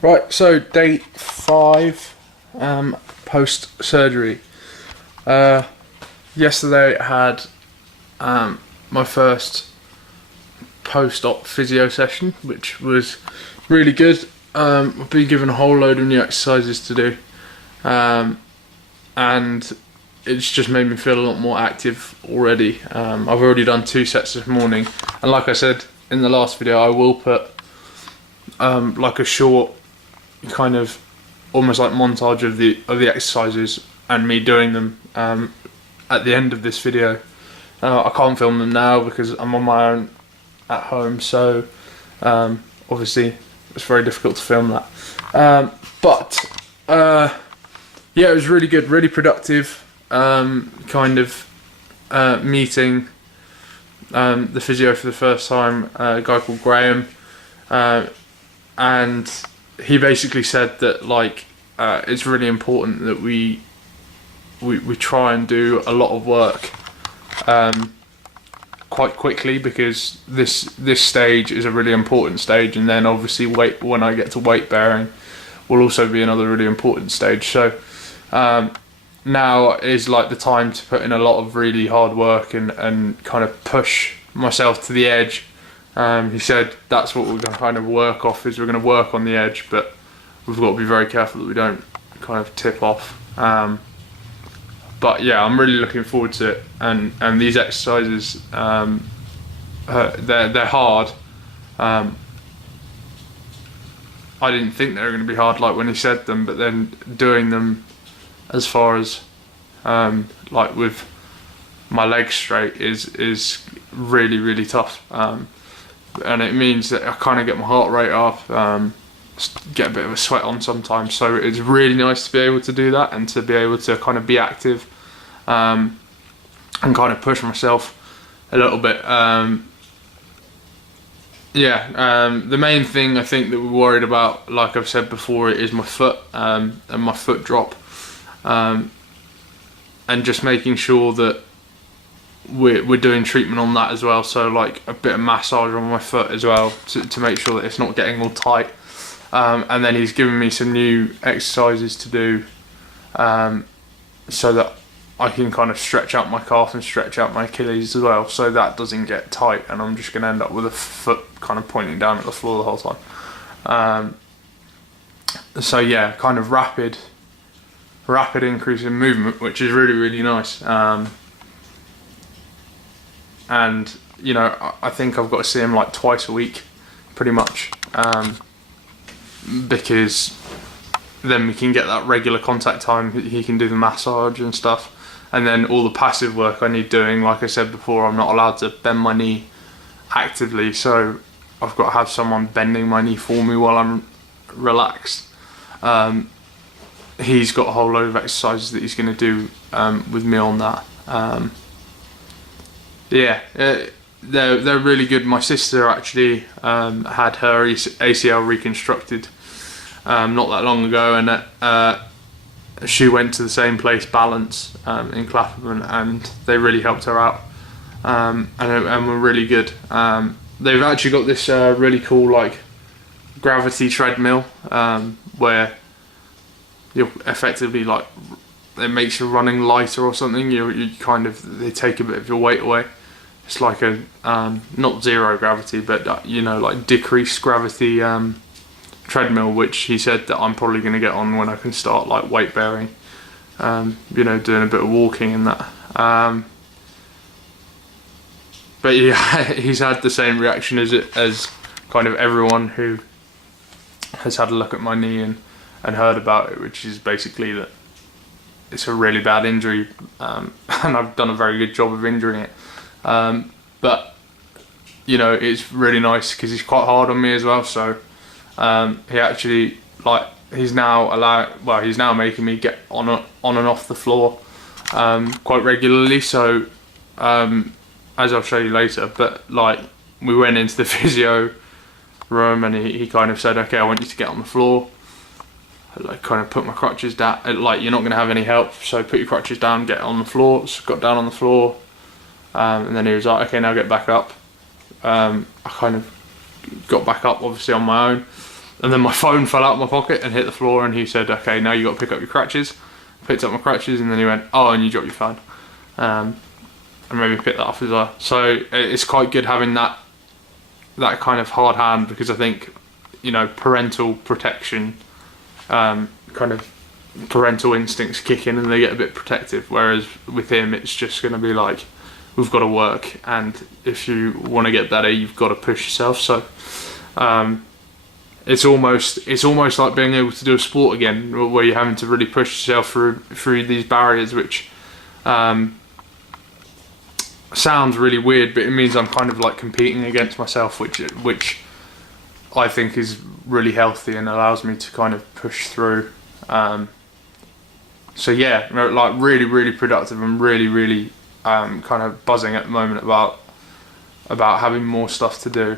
Right, so day 5, post surgery. Yesterday I had my first post-op physio session, which was really good. I've been given a whole load of new exercises to do, and it's just made me feel a lot more active already. I've already done 2 sets this morning, and like I said in the last video, I will put like a short kind of almost like montage of the exercises and me doing them at the end of this video. I can't film them now because I'm on my own at home, so obviously it's very difficult to film that. But yeah, it was really good, really productive kind of meeting the physio for the first time, a guy called Graham, and he basically said that it's really important that we try and do a lot of work quite quickly, because this stage is a really important stage, and then obviously when I get to weight bearing will also be another really important stage. So now is like the time to put in a lot of really hard work and kind of push myself to the edge. He said that's what we're going to kind of work off, is we're going to work on the edge, but we've got to be very careful that we don't kind of tip off. But yeah, I'm really looking forward to it, and these exercises, they're hard. I didn't think they were going to be hard like when he said them, but then doing them as far as like with my legs straight is really, really tough. And it means that I kind of get my heart rate up, get a bit of a sweat on sometimes, so it's really nice to be able to do that and to be able to kind of be active and kind of push myself a little bit. The main thing I think that we're worried about, like I've said before, is my foot and my foot drop, and just making sure that we're doing treatment on that as well, so like a bit of massage on my foot as well to make sure that it's not getting all tight. And then he's given me some new exercises to do so that I can kind of stretch out my calf and stretch out my Achilles as well, so that doesn't get tight and I'm just going to end up with a foot kind of pointing down at the floor the whole time. So yeah, kind of rapid increase in movement, which is really, really nice. And you know, I think I've got to see him like twice a week pretty much, because then we can get that regular contact time. He can do the massage and stuff, and then all the passive work I need doing. Like I said before, I'm not allowed to bend my knee actively, so I've got to have someone bending my knee for me while I'm relaxed. He's got a whole load of exercises that he's going to do with me on that. They're really good. My sister actually had her ACL reconstructed not that long ago, and she went to the same place, Balance, in Clapham, and they really helped her out, and were really good. They've actually got this really cool like gravity treadmill where you're effectively like, it makes your running lighter or something. You kind of, they take a bit of your weight away. It's like a not zero gravity, but you know, like decreased gravity treadmill, which he said that I'm probably going to get on when I can start like weight bearing, you know, doing a bit of walking and that. But yeah, he's had the same reaction as kind of everyone who has had a look at my knee and heard about it, which is basically that it's a really bad injury, and I've done a very good job of injuring it. But you know, it's really nice because he's quite hard on me as well, so he actually, like, he's now making me get on and off the floor quite regularly, so as I'll show you later. But like, we went into the physio room and he kind of said, okay, I want you to get on the floor. I like kind of put my crutches down, like, you're not going to have any help, so put your crutches down, get on the floor. So got down on the floor, and then he was like, okay, now get back up. I kind of got back up, obviously on my own, And then my phone fell out of my pocket and hit the floor, and he said, okay, now you got to pick up your crutches. Picked up my crutches, and then he went, oh, and you dropped your phone. And maybe pick that up as well. So it's quite good having that kind of hard hand, because I think, you know, parental protection, kind of parental instincts kick in and they get a bit protective, whereas with him it's just going to be like, we've got to work, and if you want to get better you've got to push yourself. So it's almost like being able to do a sport again, where you're having to really push yourself through these barriers, which sounds really weird, but it means I'm kind of like competing against myself, which I think is really healthy and allows me to kind of push through. So yeah, like really productive, and really kind of buzzing at the moment about having more stuff to do.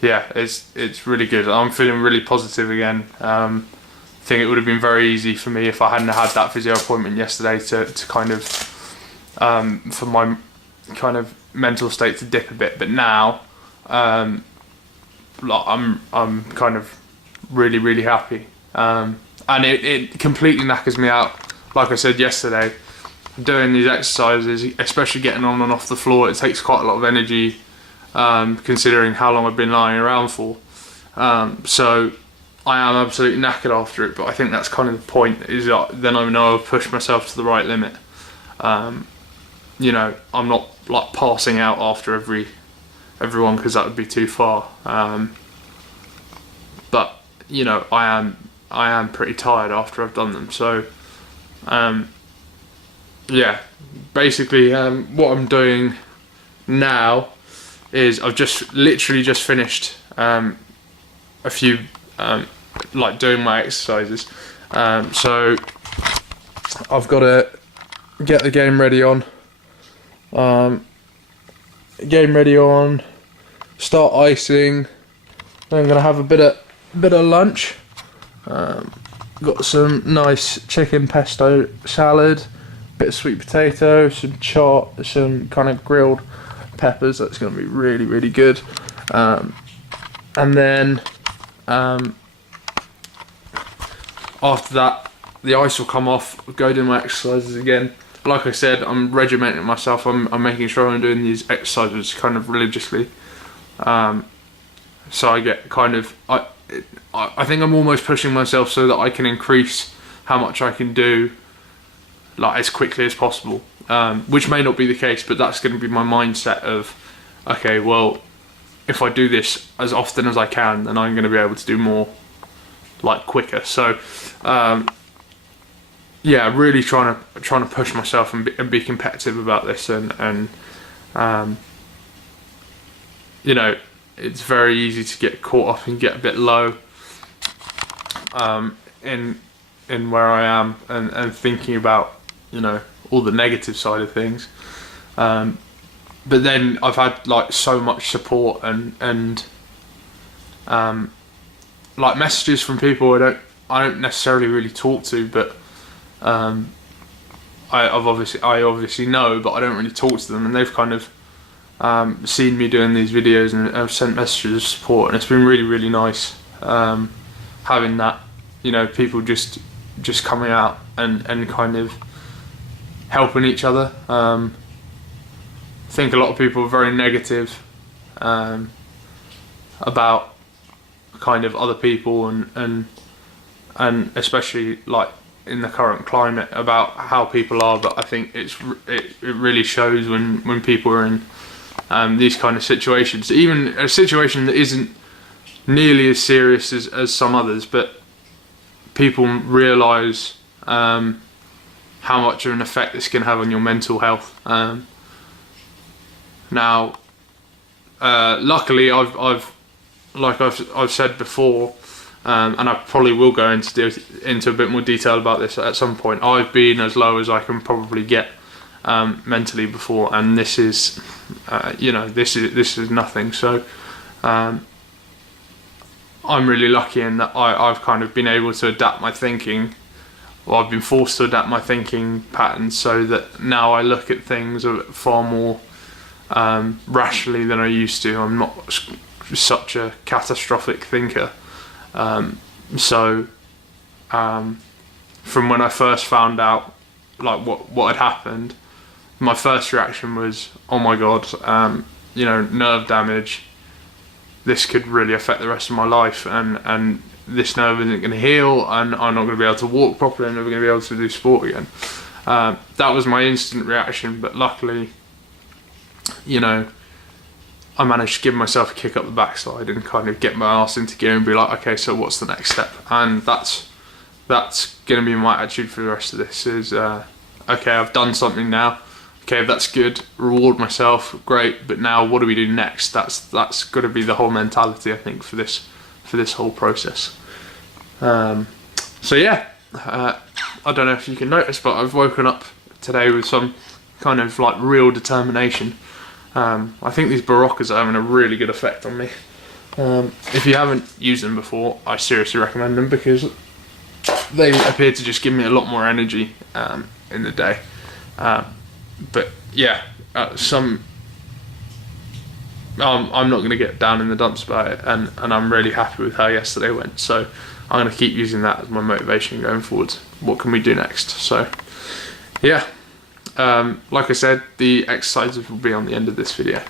Yeah, it's really good. I'm feeling really positive again. I think it would have been very easy for me if I hadn't had that physio appointment yesterday to kind of for my kind of mental state to dip a bit. But now, like I'm kind of really happy, and it completely knackers me out. Like I said yesterday, doing these exercises, especially getting on and off the floor, it takes quite a lot of energy, considering how long I've been lying around for. So I am absolutely knackered after it, but I think that's kind of the point, is that then I know I've pushed myself to the right limit. You know, I'm not like passing out after everyone, because that would be too far. But you know, I am pretty tired after I've done them. So yeah, basically what I'm doing now is I've literally just finished a few like doing my exercises. So I've got to get the game ready on. Start icing. Then I'm gonna have a bit of lunch. Got some nice chicken pesto salad, bit of sweet potato, some some kind of grilled peppers. That's gonna be really good. And then after that, the ice will come off. Go do my exercises again. Like I said, I'm regimenting myself. I'm making sure I'm doing these exercises kind of religiously. So I get kind of, I think I'm almost pushing myself so that I can increase how much I can do, like as quickly as possible. Which may not be the case, but that's going to be my mindset of, okay, well, if I do this as often as I can, then I'm going to be able to do more, like quicker. So, yeah, really trying to push myself and be competitive about this, and you know, it's very easy to get caught up and get a bit low in where I am, and thinking about, you know, all the negative side of things. But then I've had like so much support and like messages from people I don't necessarily really talk to, but I obviously know, but I don't really talk to them, and they've kind of seen me doing these videos and have sent messages of support, and it's been really nice having that, you know, people just coming out and kind of helping each other. I think a lot of people are very negative about kind of other people, and especially like in the current climate, about how people are. But I think it really shows when people are in these kind of situations, even a situation that isn't nearly as serious as some others, but people realise how much of an effect this can have on your mental health. Now, luckily, I've said before, and I probably will go into a bit more detail about this at some point. I've been as low as I can probably get mentally before, and this is, you know, this is nothing. So I'm really lucky in that I've kind of been able to adapt my thinking. Well, I've been forced to adapt my thinking patterns so that now I look at things far more rationally than I used to. I'm not such a catastrophic thinker. From when I first found out like what had happened, my first reaction was, oh my god, you know, nerve damage. This could really affect the rest of my life, and this nerve isn't going to heal, and I'm not going to be able to walk properly. I'm never going to be able to do sport again. That was my instant reaction, but luckily, you know, I managed to give myself a kick up the backside and kind of get my ass into gear and be like, okay, so what's the next step? And that's going to be my attitude for the rest of this is, okay, I've done something now. Okay, that's good, reward myself, great, but now what do we do next? That's got to be the whole mentality, I think, for this whole process. So yeah, I don't know if you can notice, but I've woken up today with some kind of like real determination. I think these Baroccas are having a really good effect on me. If you haven't used them before, I seriously recommend them because they appear to just give me a lot more energy in the day. But yeah, I'm not going to get down in the dumps about it, and I'm really happy with how yesterday went. So I'm going to keep using that as my motivation going forward. What can we do next? So yeah, like I said, the exercises will be on the end of this video.